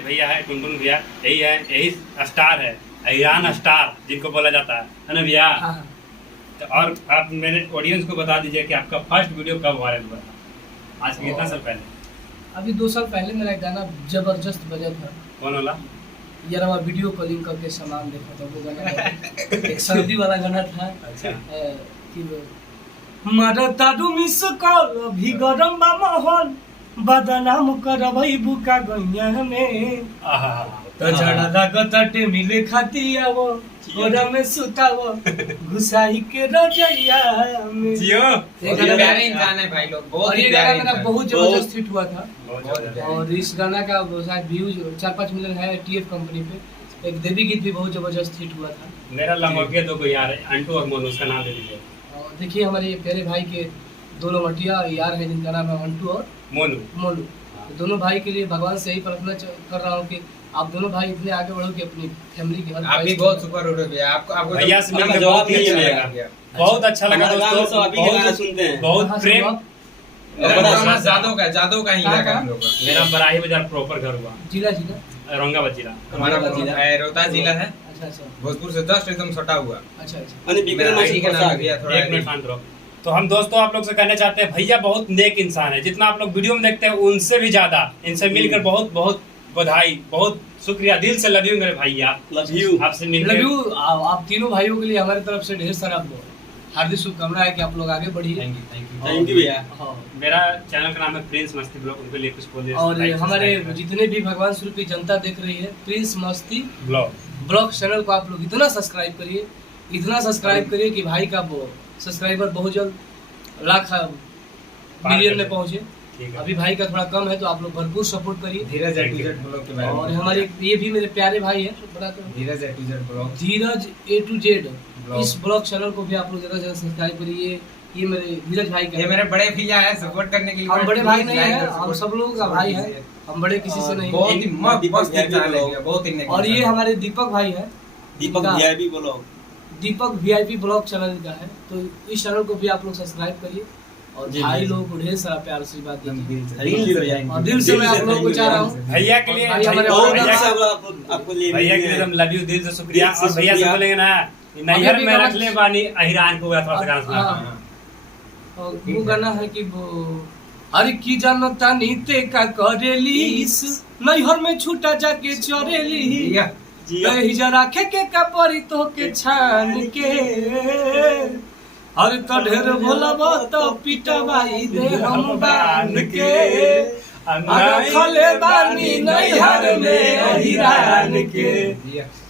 भैया है टुनटुन भैया, यही है, यही स्टार है, ईरान स्टार जिनको बोला जाता है ना भैया। तो और आप मेरे ऑडियंस को बता दीजिए कि आपका फर्स्ट वीडियो कब वायरल हुआ था, आज से कितना साल पहले? अभी 2 साल पहले मेरा एक गाना जबरदस्त बजा था। कौन वाला? यार हमारा वीडियो कॉलिंग करके सामान देखा था, वो गाना एक सर्दी वाला गाना था। अच्छा कि मारा तारू मिस कॉल भी गरम बा माहौल बदनाम करबई बुका गइया में तो जड़ा लागताटे मिले खाती आवो ओरा में सुतावो घुसाई के रजैया में। जियो ये प्यारे इंसान है भाई लोग, बहुत और ये गाना मेरा बहुत जबरदस्त हिट हुआ था। बहुत और इस गाना का शायद व्यूज 4-5 मिलियन है टीएफ कंपनी पे। एक देवी गीत भी बहुत जबरदस्त हिट हुआ था। मेरा लमके तो कोई यार है, अंटू और मोनू, उसका नाम दे दीजिए। और देखिए हमारे प्यारे भाई के दो लमटिया यार है जिनका नाम है अंटू और मोनू। तो दोनों भाई के लिए भगवान से यही प्रार्थना कर रहा हूँ कि आप दोनों भाई इतने आगे बढ़ो कि अपनी फैमिली की आप भी बहुत सुपर हो रहे हैं। आपको भैया से मिलकर बहुत अच्छा लगा, बहुत अच्छा लगा दोस्तों, बहुत प्रेम। जादव का ही लगा हम लोग का। मेरा बराही बाजार प्रॉपर घर हुआ, जिला औरंगाबाद जिला। हमारा रोहतास जिला है, अच्छा भोजपुर से जस्ट एकदम सटा हुआ। अच्छा मेरा आईडी का नाम दिया थोड़ा। एक मिनट शांत रहो। तो हम दोस्तों आप लोग से कहना चाहते हैं, भैया बहुत नेक इंसान है, जितना आप लोग वीडियो में देखते हैं उनसे भी ज्यादा इनसे मिलकर बहुत बहुत बधाई, बहुत शुक्रिया, दिल से लव यू मेरे भैया, लव यू। आपसे मिलकर लव यू। आप तीनों भाइयों के लिए हमारी तरफ से ढेर सारा हार्दिक शुभकामनाएं है कि आप लोग आगे बढ़िए। थैंक यू भैया। मेरा चैनल का नाम है प्रिंस मस्ती ब्लॉग, उनके लिए कुछ बोलिए। और हमारे जितने भी भगवान स्वरूप की जनता देख रही है, प्रिंस मस्ती ब्लॉग चैनल को आप लोग इतना सब्सक्राइब करिए कि भाई का सब्सक्राइबर बहुत जल्द लाख मिलियन में पहुंचे। अभी भाई का थोड़ा कम है तो आप लोग भरपूर सपोर्ट करिए। धीरज A-to-Z ब्लॉग के बारे में। और हमारे ये भी मेरे प्यारे भाई है, धीरज A-to-Z ब्लॉग, धीरज A-to-Z। इस ब्लॉग चैनल को भी आप लोग ज्यादा से ज्यादा सब्सक्राइब करिए। ये मेरे धीरज भाई का, ये मेरे बड़े भैया है, सपोर्ट करने के लिए। हम बड़े भाई नहीं है, हम सब लोग का भाई है, हम बड़े किसी से नहीं। बहुत ही मस्त इंसान है, बहुत ही। और ये हमारे दीपक भाई है, दीपक VIP ब्लॉग चैनल का है। तो इस चैनल को भी आप लोग सब्सक्राइब करिए और भाई लोगों को ढेर सारा प्यार आशीर्वाद दीजिए। और दिल से मैं आप लोगों को चाह रहा हूँ भैया के लिए, भैया के लिए हम लव यू, दिल से शुक्रिया। और भैया से बोलेंगे ना नैहर में रख ले बानी अहिरान को थोड़ा सा गाना सुना। और वो गाना है कि वो अरे की जानता नीते का करेलीस नैहर में छूटा जाके चरेली हिजा राखे के कपड़ी तो के छान के अरे तो ढेर भोला तो पीटा भाई दे हम बांध के खले बानी नैहर में अहिरान के।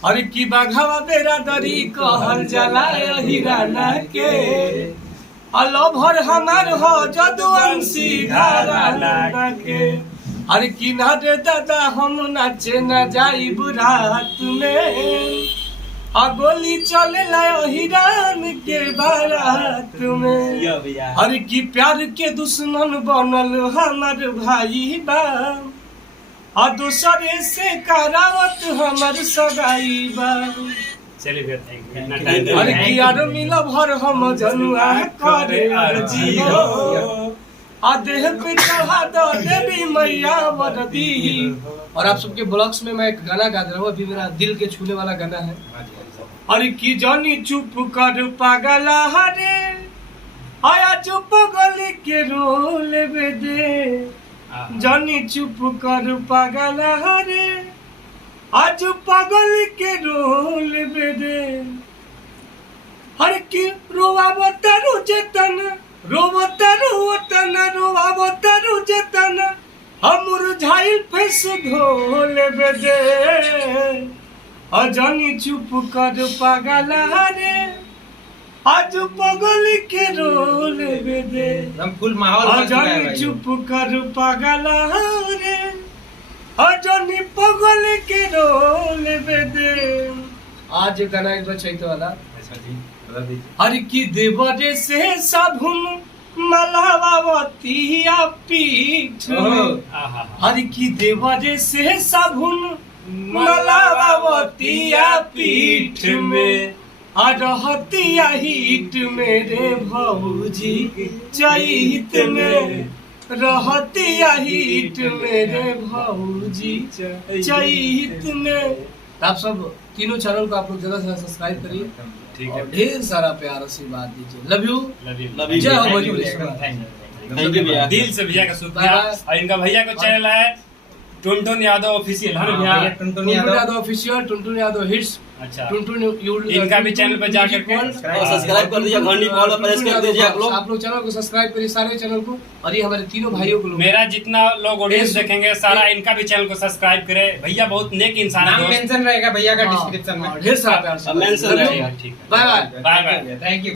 अरे की बाघावा बेरा दरी कहल जला अहिराना के अलो भर हमार हो जदुवंशी घराना के। अरे की ना रे दादा हम नाचे न जाई बुरात में गोली चले हिरान के बारात में। अरे की प्यार के दुश्मन बनल हमार भाई बा दूसरे से करावत हमार सगाई बा। चलिए भैया, थैंक यू। अरे की यार मिला भर हम जनुआ करे अर्जी हो देह पे चढ़ा दो देवी मैया वरदी। और आप सबके ब्लॉग्स में मैं एक गाना गा रहा हूँ, अभी मेरा दिल के छूने वाला गाना है। अरे की जानी चुप कर पागला हरे आया चुप गली के रोल दे जानी चुप कर पागला हरे आज पागल के रोल दे। हर की रोवावतारू जतन रोवावतारू जतन हमर झाइल फेस धोल दे अजानी चुप कर पागल रे आज पगल के रोल दे। हम फुल माहौल अजानी चुप कर पागल रे अजानी पगल के रोल दे। आज गाना एक बार चैत वाला। अच्छा जी, बता दीजिए। हर की देवरे से साबुन मलावतिया पीठ हर की देवरे से साबुन मलावतिया पीठ में रहतिया हिट मेरे भौजी चैत में रहती हिट मेरे भाऊजी चैत में। आप सब तीनों चैनल को आप लोग ज्यादा से ज्यादा सब्सक्राइब करिए ठीक है। और ढेर सारा प्यार आशीर्वाद दीजिए। Love you. लव यू जय हो Thank you, भोजपुरी भैया, समाज। thank you। भैया। दिल से भैया का शुक्रिया। Bye bye. और इनका भैया का चैनल है टुनटुन यादव ऑफिशियल है ना भैया भैया? टुनटुन टुनटुन यादव यादव ऑफिशियल, टुनटुन यादव हिट्स, अच्छा टुनटुन इनका भी चैनल पे जा करके और सब्सक्राइब कर दीजिए, घंटी कॉल पर प्रेस कर दीजिए आप लोग चैनल को सब्सक्राइब करिए, सारे चैनल को। और ये हमारे तीनों भाइयों को लोग मेरा जितना लोग ऑडियंस ये- देखेंगे सारा इनका भी चैनल को सब्सक्राइब करे। भैया बहुत नेक इंसान है नाम दोस्त। मेंशन रहेगा भैया का हाँ, डिस्क्रिप्शन में। ढेर सारा प्यार से। Mention Love you. रहेगा, ठीक है। Bye bye. Bye bye. Thank you.